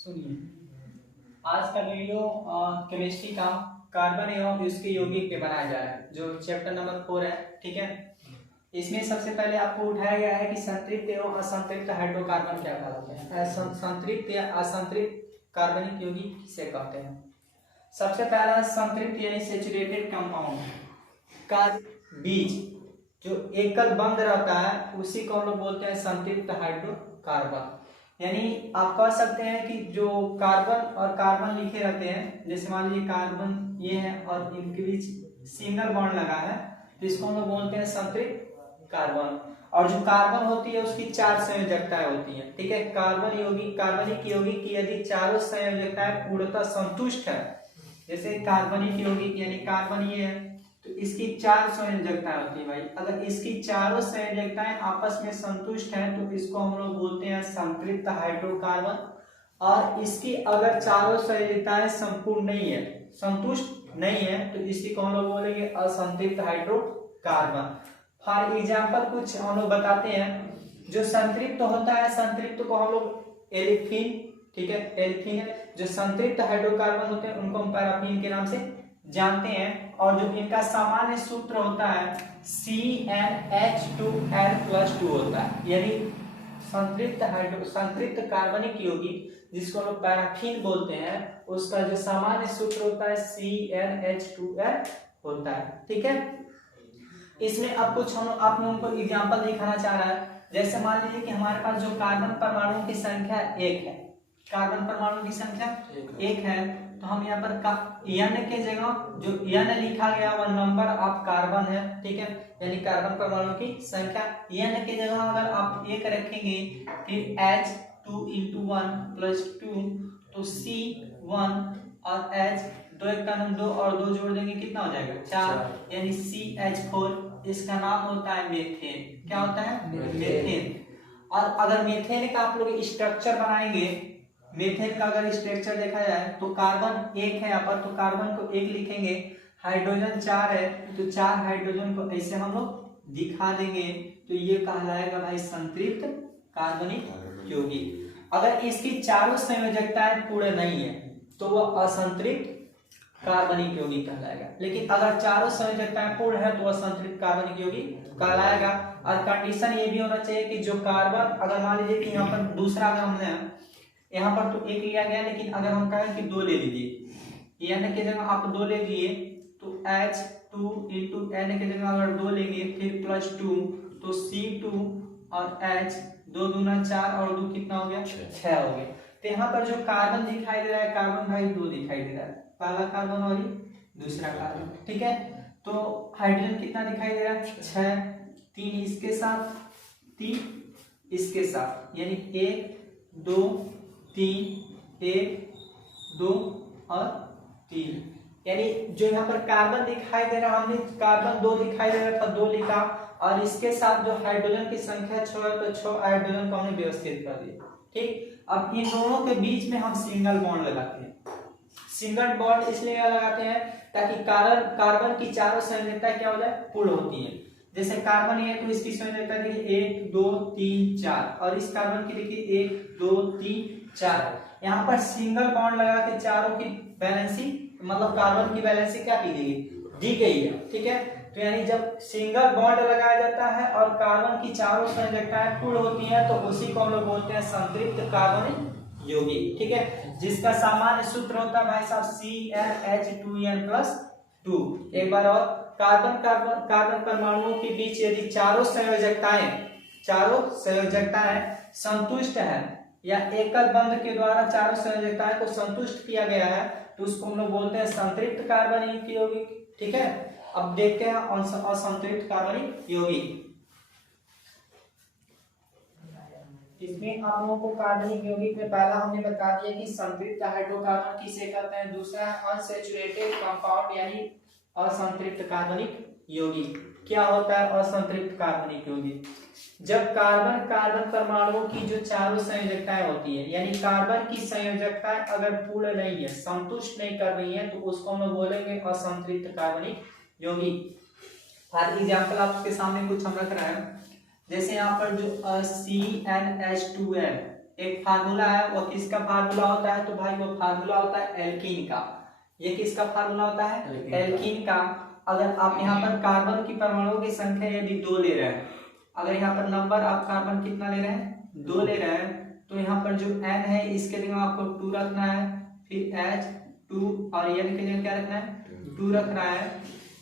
सुनिए, आज का वीडियो केमिस्ट्री का कार्बन एवं उसके यौगिक पे बनाया जा रहा है, जो चैप्टर नंबर 4 है। ठीक है, इसमें सबसे पहले आपको उठाया गया है कि संतृप्त एवं असंतृप्त हाइड्रोकार्बन क्या कहलाते हैं। संतृप्त या असंतृप्त कार्बनिक यौगिक किसे कहते हैं। सबसे पहला संतृप्त यानी सेचुरेटेड कंपाउंड का बीज जो एकल बंद रहता है उसी को हम लोग बोलते हैं संतृप्त हाइड्रोकार्बन। यानी आप कह सकते हैं कि जो कार्बन और कार्बन लिखे रहते हैं, जैसे मान लीजिए कार्बन ये है और इनके बीच सिंगल बॉन्ड लगा है, तो इसको हम लोग बोलते हैं संतृप्त कार्बन। और जो कार्बन होती है उसकी 4 संयोजकताएं होती हैं। ठीक है, कार्बन यौगिक कार्बनिक यौगिक की यदि चारों संयोजकताएं पूर्णतः संतुष्ट है, जैसे कार्बनिक यौगिक यानी कार्बन ये है तो इसकी 4 संयोजकताएं होती है भाई। अगर इसकी चारों संयोजकताएं आपस में संतुष्ट हैं तो इसको हम लोग बोलते हैं संतृप्त हाइड्रोकार्बन। और इसकी अगर चारों संयोजकताएं संपूर्ण नहीं है, संतुष्ट नहीं है, तो इसी को हम लोग बोलेंगे असंतृप्त हाइड्रोकार्बन। फॉर एग्जाम्पल कुछ हम लोग बताते हैं। जो संतृप्त होता है, संतृप्त को हम लोग एल्कीन, ठीक है, एल्कीन है। जो संतृप्त हाइड्रोकार्बन होते हैं उनको हम पैराफिन के नाम से जानते हैं। और जो इनका सामान्य सूत्र होता है CnH2n+2 होता है। यानी संतृप्त कार्बनिक यौगिक जिसको हम लोग पैराफिन बोलते हैं, उसका जो सामान्य सूत्र होता है CnH2n होता है। ठीक है, इसमें अब कुछ हम आप लोगों को एग्जांपल दिखाना चाह रहा है। जैसे मान लीजिए कि हमारे पास जो कार्बन परमाणु की संख्या 1 है, कार्बन परमाणु की संख्या 1 है, तो हम यहाँ पर N के जगह जो N लिखा गया वह नंबर ऑफ कार्बन है। ठीक है, यानी कार्बन परमाणु की संख्या N के जगह अगर आप 1 रखेंगे, फिर H2 × 1+2 तो C1 और H 2 1 का 2 और 2 जोड़ देंगे कितना हो जाएगा 4, यानी CH4। इसका नाम होता है मेथेन। क्या होता है? मेथेन। और अगर मेथेन का आप लोग स्ट्रक्चर बनाएंगे, मेथेन का अगर स्ट्रक्चर देखा जाए तो कार्बन 1 है यहाँ पर, तो कार्बन को 1 लिखेंगे, हाइड्रोजन 4 है तो 4 हाइड्रोजन को ऐसे हम लोग दिखा देंगे, तो ये कहलाएगा भाई संतृप्त कार्बनिक यौगिक। अगर इसकी चारों संयोजकताएं पूरे नहीं है तो वह असंतृप्त कार्बनिक यौगिक कहलाएगा। लेकिन अगर चारों संयोजकताएं पूर्ण है तो वह संतृप्त कार्बनिक यौगिक कहलाएगा। और कंडीशन ये भी होना चाहिए कि जो कार्बन, अगर मान लीजिए कि यहाँ पर दूसरा, अगर हमने यहाँ पर तो 1 लिया गया, लेकिन अगर हम कहें कि 2 ले लीजिए, N के जगह आप 2 ले लिए तो H2 × N के जगह अगर 2 लेंगे फिर +2 तो C2 और H 2 दूना 4 और 2 कितना हो गया 6 हो गया। तो यहाँ पर जो कार्बन दिखाई दे रहा है, कार्बन भाई 2 दिखाई दे रहा है, पहला कार्बन और दूसरा कार्बन। ठीक है, तो हाइड्रोजन कितना दिखाई दे रहा है 6, 3 इसके साथ 3 इसके साथ, यानी 1 2 3 1 2 और 3। यानी जो यहाँ पर कार्बन दिखाई दे रहा, हमने कार्बन 2 दिखाई दे रहा था 2 लिखा, और इसके साथ जो हाइड्रोजन की संख्या 6 है तो 6 हाइड्रोजन को हमने व्यवस्थित कर दिया। ठीक, अब इन दोनों के बीच में हम सिंगल बॉन्ड लगाते हैं। सिंगल बॉन्ड इसलिए लगाते हैं ताकि कार्बन की चारों संयोजकताएं क्या हो जाए, पूर्ण होती है। जैसे कार्बन है तो इसकी संयोजकता देखिए 1 2 3 4, और इस कार्बन की देखिए 1 2 3 4। यहाँ पर सिंगल बॉन्ड लगा के चारों की बैलेंसिंग, मतलब कार्बन की बैलेंसिंग क्या की गई, दी गई है। ठीक है, तो यानी जब सिंगल बॉन्ड लगाया जाता है और कार्बन की चारों संयोजकताएं पूर्ण होती हैं तो उसी को हम लोग बोलते हैं संतृप्त कार्बनिक यौगिक। ठीक है, जिसका सामान्य सूत्र होता है भाई साहब CnH2n+2। एक बार और, कार्बन परमाणुओं के बीच यदि चारों संयोजकताएं संतुष्ट है या एकल बंध के द्वारा चारों संयोजकताएं को संतुष्ट किया गया है तो उसको हम लोग बोलते हैं संतृप्त कार्बनिक यौगिक। ठीक है, अब देखते हैं असंतृप्त कार्बनिक यौगिक। इसमें आप लोगों को कार्बनिक यौगिक में पहला हमने बता दिया कि संतृप्त हाइड्रोकार्बन किसे कहते हैं, दूसरा है अनसैचुरेटेड कंपाउंड यानी असंतृप्त कार्बनिक यौगिक। क्या होता है असंतृप्त कार्बनिक यौगिक? जब कार्बन परमाणुओं की जो चारों संयोजकताएं होती है, यानी कार्बन की संयोजकताएं अगर पूर्ण नहीं है, संतुष्ट नहीं कर रही है, तो उसको हम बोलेंगे असंतृप्त कार्बनिक यौगिक। फॉर एग्जाम्पल आपके सामने कुछ हम रख रहे हैं, जैसे यहाँ पर जो CnH2n एक फार्मूला है, वो किसका फार्मूला होता है? तो भाई वो फार्मूला होता है एल्कीन का। ये किसका फार्मूला होता है? एल्कीन का। अगर आप यहाँ पर कार्बन की परमाणुओं की संख्या यदि 2 ले रहे हैं, अगर यहाँ पर नंबर आप कार्बन कितना ले रहे हैं? 2 ले रहे हैं, तो यहाँ पर जो N है इसके जगह आपको 2 रखना है, फिर H2 और N के जगह क्या रखना है? 2 रखना है,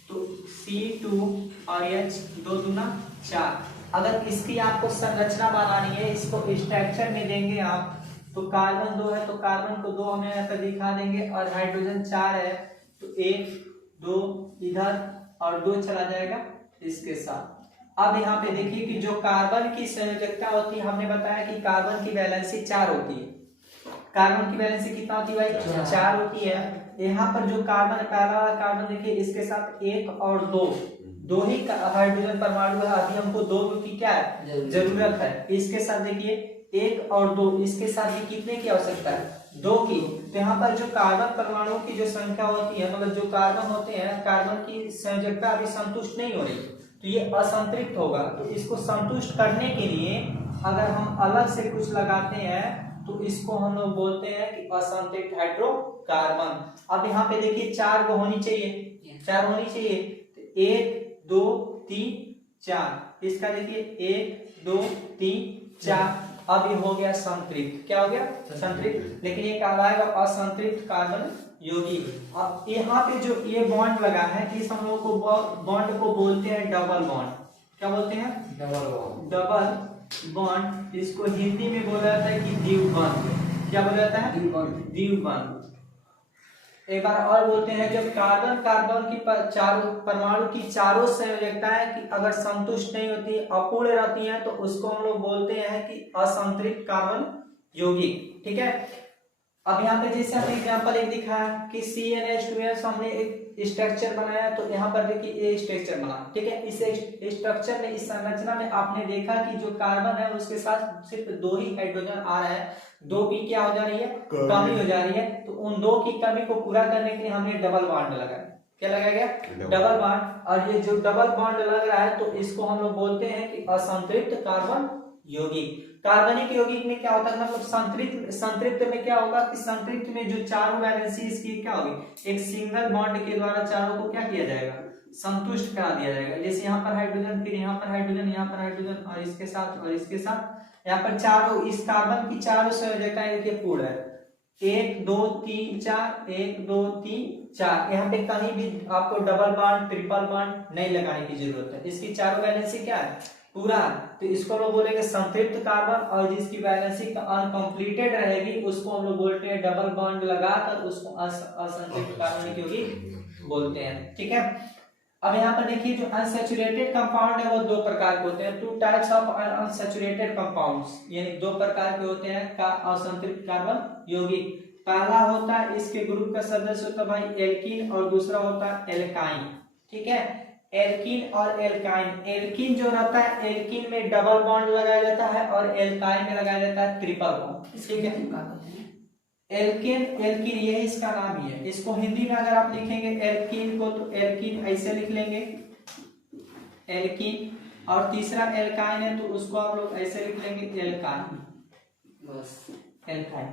तो C2 और H 2 दूना 4। अगर इसकी आपको संरचना बनानी है, इसको स्ट्रक्चर में देंगे आप, तो कार्बन 2 है तो कार्बन को 2 हमें यहाँ पर दिखा देंगे, और हाइड्रोजन 4 है तो 1 2 इधर और 2 चला जाएगा इसके साथ। अब यहाँ पे देखिए कि जो कार्बन की संयोजकता होती है, हमने बताया कि कार्बन की वैलेंसी 4 होती है। कार्बन की वैलेंसी कितना होती है भाई? 4 होती है। यहाँ पर जो कार्बन, पहला वाला कार्बन देखिए, इसके साथ 1 और 2 ही हाइड्रोजन परमाणु है। अभी हमको 2 की क्या है? जरूरत है। इसके साथ देखिए 1 और 2, इसके साथ भी कितने की आवश्यकता है? 2 की। तो यहाँ पर जो कार्बन परमाणुओं की जो संख्या होती है, मतलब जो कार्बन होते हैं, कार्बन की संयोजकता अभी संतुष्ट नहीं हो रही, तो ये असंतृप्त होगा। तो इसको संतुष्ट करने के लिए अगर हम अलग से कुछ लगाते हैं तो इसको हम लोग बोलते हैं कि असंतृप्त हाइड्रोकार्बन। अब यहाँ पे देखिए 4 को होनी चाहिए, 4 होनी चाहिए, तो 1 2 3 4, इसका देखिए 1 2 3 4। अब ये हो गया संतृप्त। क्या हो गया? संतृप्त। लेकिन ये क्या आएगा? असंतृप्त कार्बन यौगिक। अब यहाँ पे जो ये बॉन्ड लगा है, इस हम लोग को बॉन्ड को बोलते हैं डबल बॉन्ड। क्या बोलते हैं? Double bond. Double bond. इसको हिंदी में बोला जाता है कि द्विबंध। क्या बोला जाता है? द्विबंध। एक बार और बोलते हैं, जब कार्बन कार्बन की चारों परमाणु की चारों संयोजकताएं कि अगर संतुष्ट नहीं होती, अपूर्ण रहती हैं, तो उसको हम लोग बोलते हैं कि असंतृप्त कार्बन यौगिक। ठीक है। अब यहाँ पे जैसे हमने एग्जांपल एक दिखाया कि CnH2n, हमने एक स्ट्रक्चर बनाया, तो यहाँ पर देखिए ये स्ट्रक्चर बना। ठीक है। इस स्ट्रक्चर में, इस संरचना में आपने देखा कि जो कार्बन है उसके साथ सिर्फ 2 ही हाइड्रोजन आ रहा है, 2 की क्या हो जा रही है? कमी हो जा रही है। तो उन 2 की कमी को पूरा करने के लिए हमने डबल बॉन्ड लगाया। क्या लगाया गया? Double bond. और ये जो डबल बॉन्ड लग रहा है, तो इसको हम लोग बोलते हैं कि असंतृप्त कार्बन यौगिक। कार्बनिक यौगिक में क्या होता है? मतलब संतृप्त में क्या होगा कि संतृप्त में जो चारों वैलेंसी इसकी क्या होगी? एक सिंगल बॉन्ड के द्वारा चारों को क्या किया जाएगा? संतुष्ट करा दिया जाएगा। जैसे यहाँ पर हाइड्रोजन, फिर यहाँ पर हाइड्रोजन, यहाँ पर हाइड्रोजन, और इसके साथ और इसके साथ, यहाँ पर चारों, इस कार्बन की चारों संयोजकताएं देखिए पूर्ण है। 1 2 3 4, 1 2 3 4। यहाँ पे कहीं भी आपको डबल बॉन्ड, ट्रिपल बॉन्ड नहीं लगाने की जरूरत है। इसकी चारों वैलेंसी क्या है? पूरा। तो इसको हम लोग बोलेंगे संतृप्त कार्बन, और जिसकी वैलेंसी अनकंप्लीटेड रहेगी उसको हम लोग बोलते हैं डबल बॉन्ड लगाकर उसको असंतृप्त कार्बनिक यौगिक बोलते हैं। ठीक है। अब यहाँ पर देखिए जो अनसैचुरेटेड कंपाउंड है वो 2 प्रकार के होते हैं। 2 टाइप्स ऑफ अनसैचुरेटेड कंपाउंड्स, यानी 2 प्रकार के होते हैं का असंतृप्त कार्बन यौगिक। पहला होता है, इसके ग्रुप का सदस्य होता है भाई एल्कीन, और दूसरा होता है एल्काइन। ठीक है। एल्कीन और एल्काइन। एल्कीन जो रहता है, एल्कीन में डबल बॉन्ड लगाया जाता है, और एल्काइन में लगाया जाता है ट्रिपल बॉन्ड। इसके क्या एल्केन, एल्कीन यही इसका नाम ही है। इसको हिंदी में अगर आप लिखेंगे एल्कीन को, तो एल्कीन ऐसे लिख लेंगे, एल्कीन। और तीसरा एल्काइन है तो उसको आप लोग ऐसे लिख लेंगे एल्काइन, बस एल्काइन।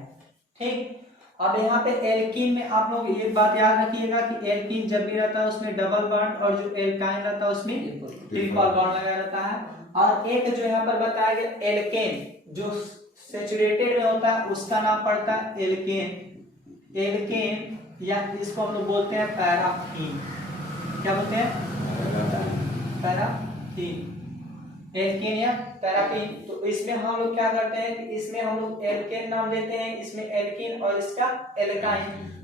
ठीक। अब यहाँ पे एल्कीन में आप लोग एक बात याद रखिएगा कि एल्कीन जब भी रहता है उसमें डबल बॉन्ड, और जो एल्काइन रहता है उसमें ट्रिपल बॉन्ड लगाया रहता है। और एक जो यहाँ पर बताया गया एल्केन, जो सैचुरेटेड में होता है उसका नाम पड़ता है एल्केन। एल्केन, या इसको हम लोग बोलते हैं पैराफीन। क्या बोलते हैं? पैराफीन। एल्केन या पैराफीन। तो इसमें हम लोग क्या करते हैं कि इसमें हम लोग एल्केन नाम देते हैं, इसमें एल्कीन, और इसका एल्काइन।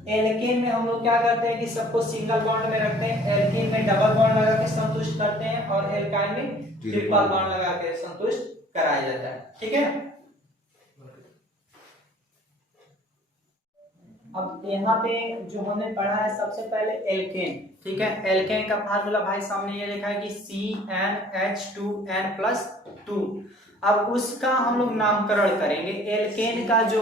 एल्केन में हम लोग क्या करते हैं कि सबको सिंगल बॉन्ड में रखते हैं, एल्कीन में डबल बॉन्ड लगा के संतुष्ट करते हैं, और एल्काइन में ट्रिपल बॉन्ड लगा के संतुष्ट कराया जाता है। ठीक है। अब यहाँ पे जो हमने पढ़ा है सबसे पहले एल्केन। ठीक है। एल्केन का फार्मूला भाई सामने ये लिखा है कि CnH2n+2। अब उसका हम लोग नामकरण करेंगे। एल्केन का जो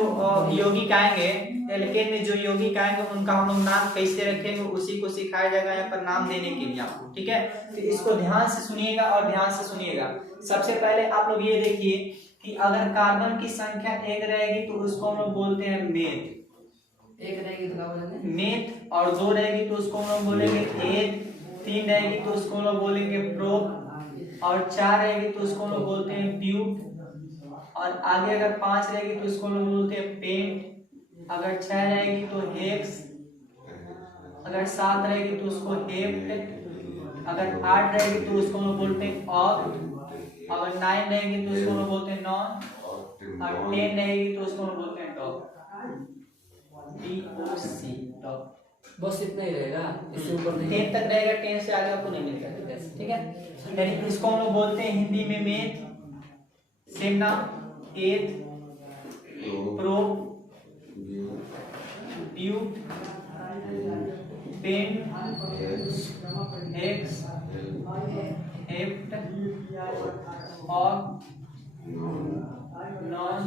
यौगिक आएंगे, एल्केन में जो यौगिक आएंगे उनका हम लोग नाम कैसे रखेंगे उसी को सिखाया जाएगा यहाँ पर नाम देने के लिए आपको। ठीक है। तो इसको ध्यान से सुनिएगा और ध्यान से सुनिएगा। सबसे पहले आप लोग ये देखिए कि अगर कार्बन की संख्या एक रहेगी तो उसको हम लोग बोलते हैं मेथ, एक रहेगी तो क्या बोलेंगे मेथ, और दो रहेगी तो उसको हम लोग बोलेंगे एथ, तीन रहेगी तो उसको हम लोग बोलेंगे प्रोप, और चार रहेगी तो उसको हम लोग बोलते हैं ब्यूट, और आगे अगर पांच रहेगी तो उसको हम लोग बोलते हैं पेंट, अगर छह रहेगी तो हेक्स, अगर सात रहेगी तो उसको हेप्ट, अगर आठ रहेगी तो उसको हम लोग बोलते हैं ऑक्ट, अगर 9 रहेगी तो उसको हम लोग बोलते हैं नॉन, और 10 रहेगी तो उसको हम लोग बोलते हैं डॉग, DOC डॉग। बस इतना ही रहेगा, इससे ऊपर नहीं। 10 तक रहेगा, 10 से आगे आपको नहीं मिलेगा, ठीक है। यानी इसको हम लोग बोलते हैं हिंदी में मेथ, सेम नाम eth, prop, but, pent, hex, hept, और नॉन।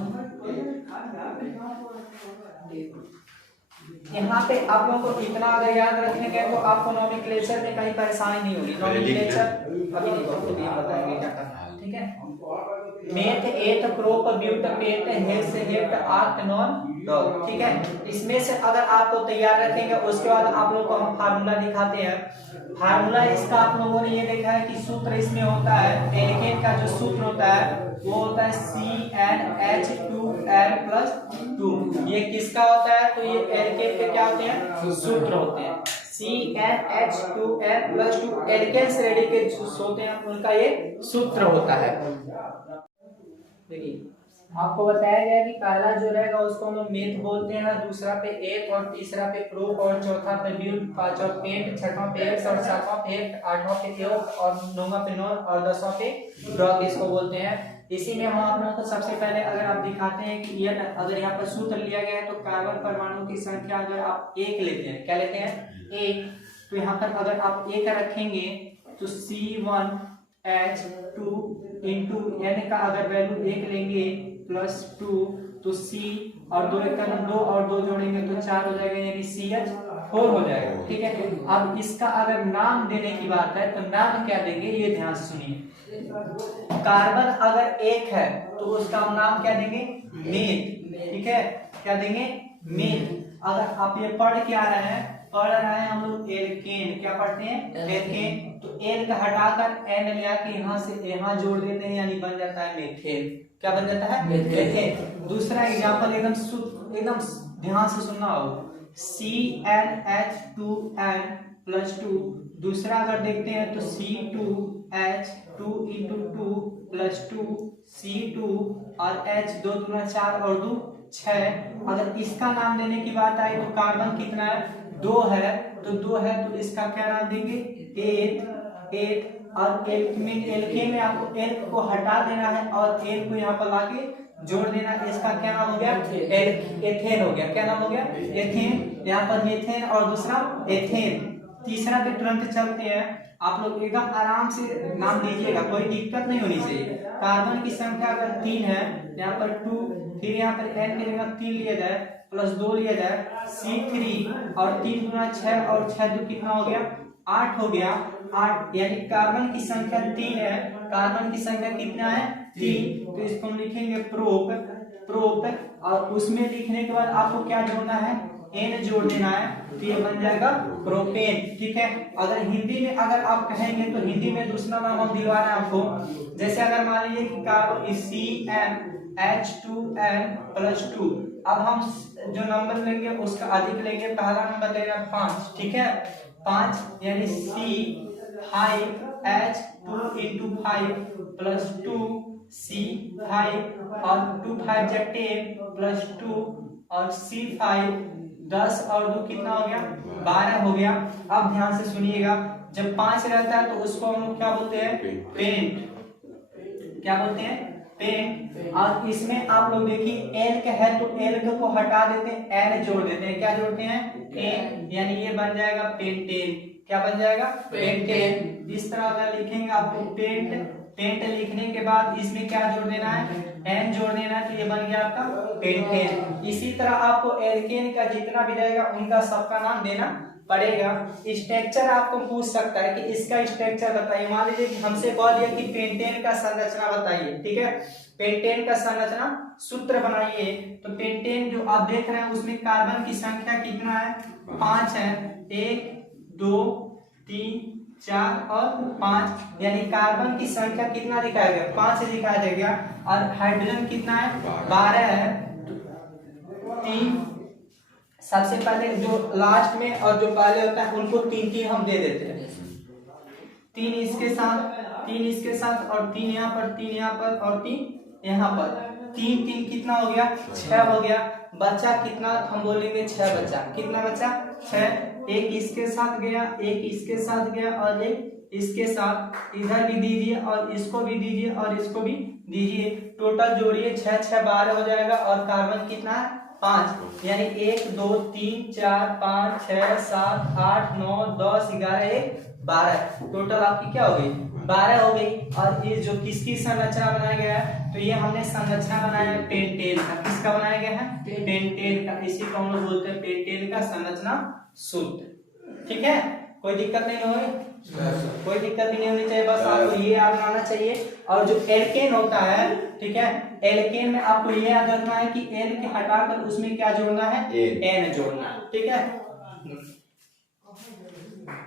यहाँ पे आप लोगों को इतना अगर याद रखेंगे तो आपको नोमेनक्लेचर में कहीं परेशानी नहीं होगी। नोमेनक्लेचर अभी नहीं खुद ही बताएंगे क्या करना है, ठीक है। Meth, eth, prop, but, pent, hex, hept, oct, non, dec, ठीक है। इसमें से अगर आपको तैयार रखेंगे उसके बाद आप लोगों को हम फार्मूला दिखाते हैं। फार्मूला इसका आप लोगों ने ये देखा है कि सूत्र इसमें होता है, एल्केन का जो सूत्र होता है वो होता है CnH2n+2। ये किसका होता है? तो ये एल्केन के क्या होते हैं? सूत्र होते हैं। CnH2n+2 एल्केन्स रेडिकल्स होते हैं, उनका ये सूत्र होता है। देखिए आपको बताया गया कि पहला जो रहेगा उसको हम लोग मेथ बोलते हैं, दूसरा पे एथ, और तीसरा पे प्रोप, और चौथा पे ब्यूट, पांचवा पेंट, छठवां पे हेक्स, और सातवां पे हेप्ट, आठवां पे एथ, और नौवां पे नॉन, और 10वां पे डॉग इसको बोलते हैं। इसी में हम आप लोगों को सबसे पहले अगर आप दिखाते हैं कि ये अगर यहाँ पर सूत्र लिया गया है तो कार्बन परमाणु की संख्या अगर आप एक लेते हैं, क्या लेते हैं? एक। तो यहाँ पर अगर आप एक रखेंगे तो C1H2 इंटू N का अगर वैल्यू एक लेंगे +2 तो C और 2 एक का 2 और 2 जोड़ेंगे तो 4 हो जाएगा, यानी CH4 हो जाएगा, ठीक है। अब इसका अगर नाम देने की बात है तो नाम क्या देंगे ये ध्यान से सुनिए। कार्बन अगर एक है तो उसका हम नाम क्या देंगे? मेथ, ठीक है। क्या देंगे? मेथ। अगर आप ये पढ़ के आ रहे हैं, पढ़ रहे हैं हम लोग एल्केन, क्या पढ़ते हैं? एल्केन। तो एल का हटाकर एन ले आके यहाँ से यहाँ जोड़ देते हैं, यानी बन जाता है मेथेन। क्या बन जाता है? मेथेन। दूसरा एग्जांपल एकदम ध्यान से सुनना हो, CnH2n+2। दूसरा अगर देखते हैं तो C2H2 × 2 + 2 C2 और H 2 × 4 और 2 6। अगर इसका नाम देने की बात आई तो कार्बन कितना है? 2 है, तो 2 है तो इसका क्या नाम देंगे? एथ। और एल्केन में आपको एल को हटा देना है और एल को यहाँ पर लाके जोड़ देना है। इसका क्या नाम हो गया? एथेन हो गया। क्या नाम हो गया? एथेन। यहाँ पर मीथेन और दूसरा एथेन। तीसरा पे तुरंत चलते हैं, आप लोग एकदम आराम से नाम दीजिएगा, कोई दिक्कत नहीं होनी चाहिए। कार्बन की संख्या अगर 3 है, यहाँ पर 2, फिर यहाँ पर n की जगह 3 लिया जाए +2 लिया जाए, C3 और 3 × 6 और 6 2 कितना हो गया? 8 हो गया। 8 यानी कार्बन की संख्या 3 है। कार्बन की संख्या कितना है? 3। तो इसको हम लिखेंगे प्रोप, और उसमें लिखने के बाद आपको क्या जोड़ना है? N जोड़ देना है, तो ये बन जाएगा प्रोपेन, ठीक है। अगर हिंदी में अगर आप कहेंगे तो हिंदी में दूसरा नाम हम दिलवा रहे हैं आपको। जैसे अगर मान लीजिए कि कार्बन CnH2n+2, अब हम जो नंबर लेंगे उसका अधिक लेंगे। पहला नंबर लेना 5, ठीक है। 5 यानी C5H2 × 5 + 2 C5 और 2 5 10 +2 और C5 10 और 2 कितना हो गया? 12 हो गया। अब ध्यान से सुनिएगा, जब 5 रहता है तो उसको हम लोग क्या बोलते हैं? पेंट। क्या बोलते हैं? पेंट। और इसमें आप लोग देखिए एल्क है तो एल्क को हटा देते हैं, एन जोड़ देते हैं। क्या जोड़ते हैं? एन, यानी ये बन जाएगा पेंटेन। क्या बन जाएगा? पेंटेन। इस तरह अगर लिखेंगे आपको पेंट लिखने के बाद इसमें क्या जोड़ देना है? एन जोड़ देना है, तो ये बन गया आपका पेंटेन। इसी तरह आपको एल्केन का जितना भी रहेगा उनका सबका नाम देना पड़ेगा। स्ट्रक्चर आपको पूछ सकता है कि इसका स्ट्रक्चर बताइए। मान लीजिए कि हमसे कह दिया कि पेंटेन का संरचना बताइए, ठीक है, पेंटेन का संरचना सूत्र बनाइए। तो पेंटेन जो आप देख रहे हैं उसमें कार्बन की संख्या कितना है, 5 है, 1 2 3 4 और 5, यानी कार्बन की संख्या कितना दिखाया गया, 5 दिखाया गया। और हाइड्रोजन कितना है, 12 है। 3 सबसे पहले जो लास्ट में और जो पहले होता है उनको 3 हम दे देते हैं। 3 इसके साथ, 3 इसके साथ और 3 यहाँ पर, 3 यहाँ पर और 3 यहाँ पर। 3 3 कितना हो गया, 6 हो गया। बचा कितना, हम बोलेंगे 6 बचा। कितना बचा, 6। एक इसके साथ गया, एक इसके साथ गया और एक इसके साथ। इधर भी दीजिए और इसको भी दीजिए और इसको भी दीजिए। टोटल जोड़िए, 6 6 12 हो जाएगा। और कार्बन कितना है, 5, यानी 1 2 3 4 5 6 7 8 9 10 11 1 12। टोटल आपकी क्या हो गई, 12 हो गई। और ये जो किसकी संरचना बनाया गया है, तो ये हमने संरचना बनाया है पेंटेन का। किसका बनाया गया है, पेंटेन का। इसी को हम लोग बोलते हैं पेंटेन का संरचना सूत्र। ठीक है, कोई दिक्कत नहीं होगी, कोई दिक्कत नहीं होनी चाहिए, बस आपको ये याद रखना चाहिए। और जो एल्केन होता है, ठीक है, एल्केन में आपको ये याद रखना है कि एन के हटाकर उसमें क्या जोड़ना है, एन जोड़ना है। ठीक है।